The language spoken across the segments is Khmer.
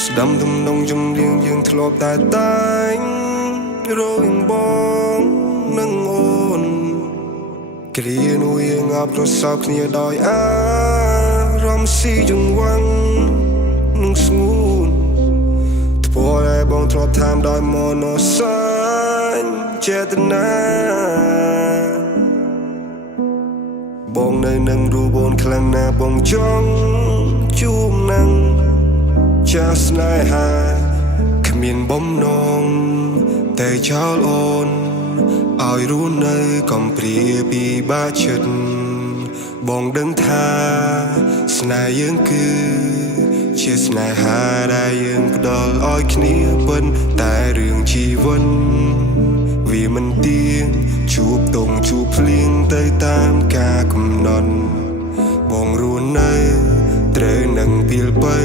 ស្ដាំទំនងចំរៀងយើងធ្លាប់តែរងបងនឹងអូនគ្រានោះយើងអបប្រសពគ្នាដោយអារម្មណ៍ស៊ីចង្វាំងនឹងស្ងួនថ្ពរតែបងធ្លាប់តាមដោយមនោសាញ់ចេតនាបងនៅនឹងរូបអូនខ្លាំងណាស់បងចង់ជួបនឹងចាស់ស្នេហាគ្មានបំណងតែចោលអូនឲ្យរស់នៅកំព្រាពីបាចិត្តបងដឹងថាស្នេហ៍យើងគឺជាស្នេហាដែលយើងផ្ដល់ឲ្យគ្នាប៉ុន្តែរឿងជីវិតវាមិនទៀងជួបតងជួបភ្លៀងទៅតាមការកំណត់បងរស់នៅត្រូវនឹងពីលបើ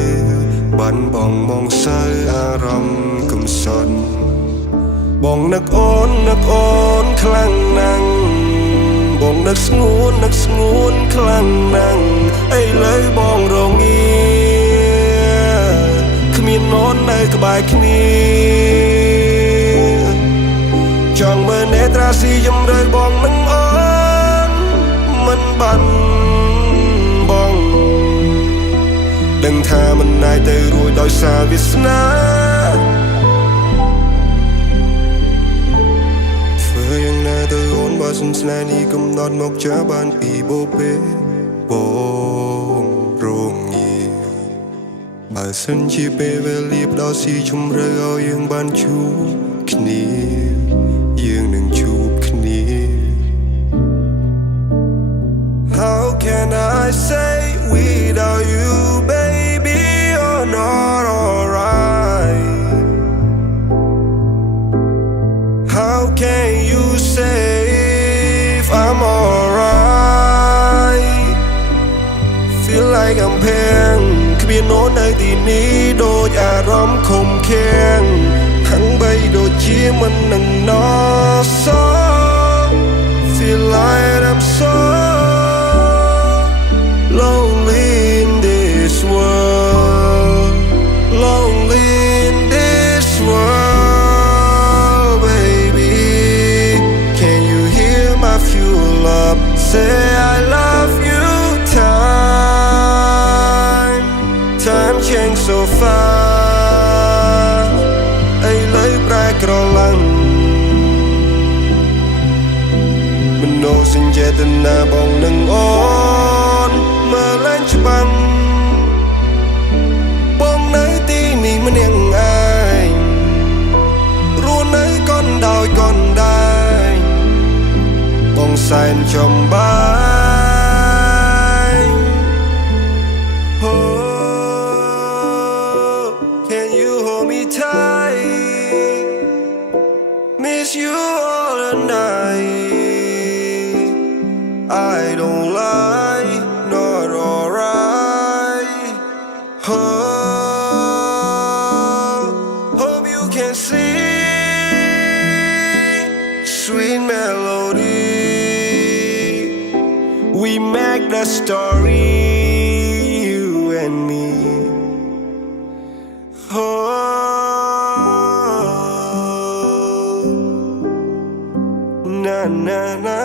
បានបងមកសើអារម្មណ៍កំសត់បងនឹកអូនខ្លាំងណាស់បងនឹកស្ងួនខ្លាំងណាស់ឥឡូវបងរងាគ្មានអូននៅក្បែរគ្នាចង់មើលនេត្រាស៊ីជំរឿបងនឹងអូនមិនបានបងដឹងថាមិនអាចទៅរួចដោយសារវាសនាធ្វើយ៉ាងណាទៅអូនបើសិនស្នេហ៍នេះកំណត់មកចាបានពីបូពេបងរងាបើសិនជាពេលវេលាផ្ដល់ស៊ីជំរឿឲ្យយើងបានជួបគ្នាយើងនឹងជួបគ្នា How can I say without you baby you're not alright How can you say if I'm alright Feel like I'm paying គ្មានអូននៅទីនេះដូចអារម្មណ៍ខំខាំងខាងបីដូចជាមិននឹងណស Feel like I'm so lonely in this world Lonely in this world Baby Can you hear my fuel up Say I love you Time change so fast ឥឡូវប្រែក្រឡាំងមនោសញ្ចេតនាបងនឹងអូនមើលឡើងច្បាស់បងនៅទីនេះម្នាក់ឯងរស់នៅកនដោយកនដែរបងសែនចំបាយ Can you hold me tight Miss you all the night I don't lie not alright Hope you can see Sweet melody We make the story You and me Na na na